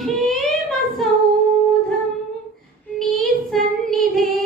క్షేమ సౌధం నీ సన్నిధే.